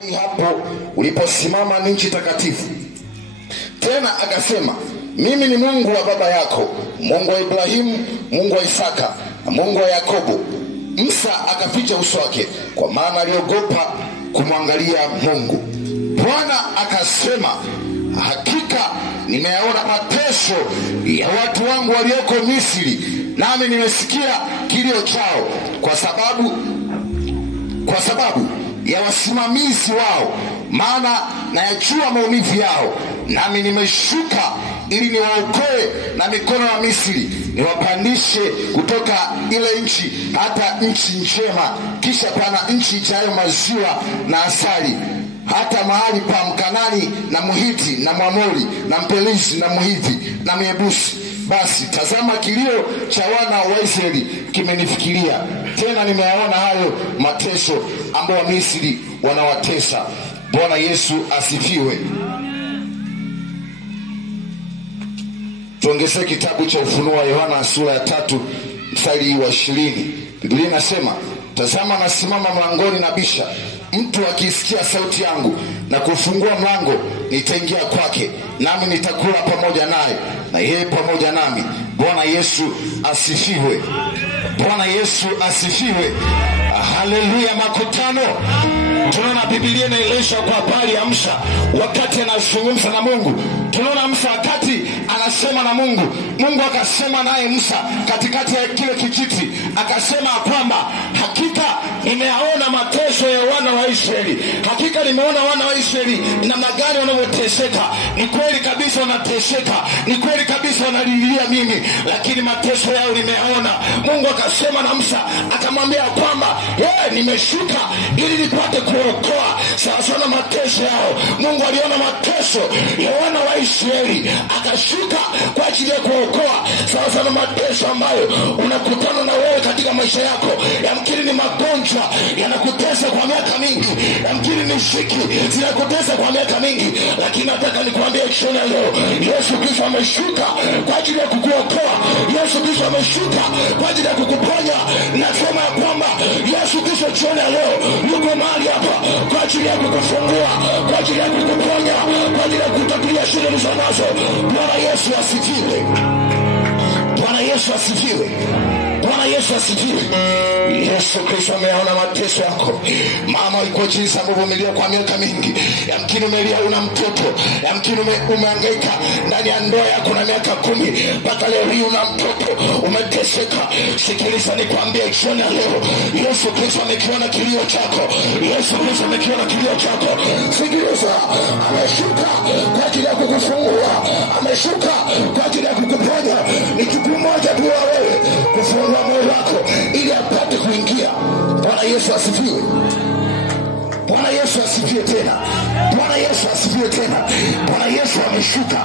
Hapo uliposimama ni nchi takatifu. Tena akasema, mimi ni Mungu wa baba yako, Mungu wa Ibrahimu, Mungu wa Isaka na Mungu wa Yakobo. Musa akaficha uso wake, kwa maana aliogopa kumwangalia Mungu. Bwana akasema, hakika nimeyaona mateso ya watu wangu walioko Misri, nami nimesikia kilio chao kwa sababu ya wasimamizi wao, maana nayajua maumivu yao. Nami nimeshuka ili niwaokoe na mikono ya Misri, niwapandishe kutoka ile nchi hata nchi njema, kisha pana nchi ijayo maziwa na asali, hata mahali pa Mkanani na Mhiti na Mwamori na Mperizi na Mhivi na Myebusi. Basi tazama, kilio cha wana wa Israeli kimenifikiria, tena nimeyaona hayo mateso ambao Misri wanawatesa. Bwana Yesu asifiwe. Tuongezee kitabu cha Ufunuo wa Yohana sura ya 3 mstari wa 20. Biblia inasema, tazama nasimama mlangoni na bisha, mtu akisikia sauti yangu na kufungua mlango, nitaingia kwake, nami nitakula pamoja naye na yeye pamoja nami. Bwana Yesu asifiwe. Bwana Yesu asifiwe. Haleluya. Makutano, tunaona Biblia inaeleza kwa habari ya Musa wakati anazungumza na Mungu. Tunaona Musa wakati anasema na Mungu, Mungu akasema naye Musa katikati ya kile kijiti, akasema kwamba hakika nimeona mateso ya wana wa Israeli. Hakika nimeona wana wa Israeli namna gani wanavyoteseka. Ni kweli kabisa wanateseka, ni kweli kabisa wanalilia mimi, lakini mateso yao nimeona. Mungu akasema na Musa, akamwambia kwamba nimeshuka ili nipate kuokoa sawa sawa mateso yao. Mungu aliona mateso ya wana wa Israeli, akashuka kwa ajili ya kuokoa sawa sawa mateso ambayo unakutana na wewe katika maisha yako. Yamkini ni magonjwa yanakutesa kwa miaka mingi, yamkini ni shiki zinakutesa kwa miaka mingi, lakini nataka nikwambie jioni leo, Yesu Kristo ameshuka kwa ajili ya kukuokoa. Yesu Kristo ameshuka kwa ajili ya kukuponya. Nasema ya kwamba Yesu Kristo jioni leo yuko mahali hapa kwa ajili ya kukufungua, kwa ajili ya kukuponya, kwa ajili ya kutatulia shida ulizonazo. Bwana Yesu asifiwe. Bwana Yesu asifiwe. Bwana Yesu asifiwe. Yesu Kristo ameona mateso yako. Mama, uko jinsi ambavyo umelia kwa miaka mingi. Yamkini umelia una mtoto, yamkini umehangaika ndani ya ndoa yako na miaka 10 mpaka leo hii una mtoto, umeteseka. Sikiliza nikwambie jioni leo, Yesu Kristo amekiona kilio chako. Yesu Kristo amekiona kilio chako. Sikiliza, ameshuka kwa ajili ya kukufungua, ameshuka kwa ajili ya kukuponya. Ni jukumu moja tu wewe, kufungua moyo wako ili apate kuingia. Bwana Yesu asifiwe. Bwana Yesu asifiwe tena. Bwana Yesu asifiwe tena. Bwana Yesu ameshuka.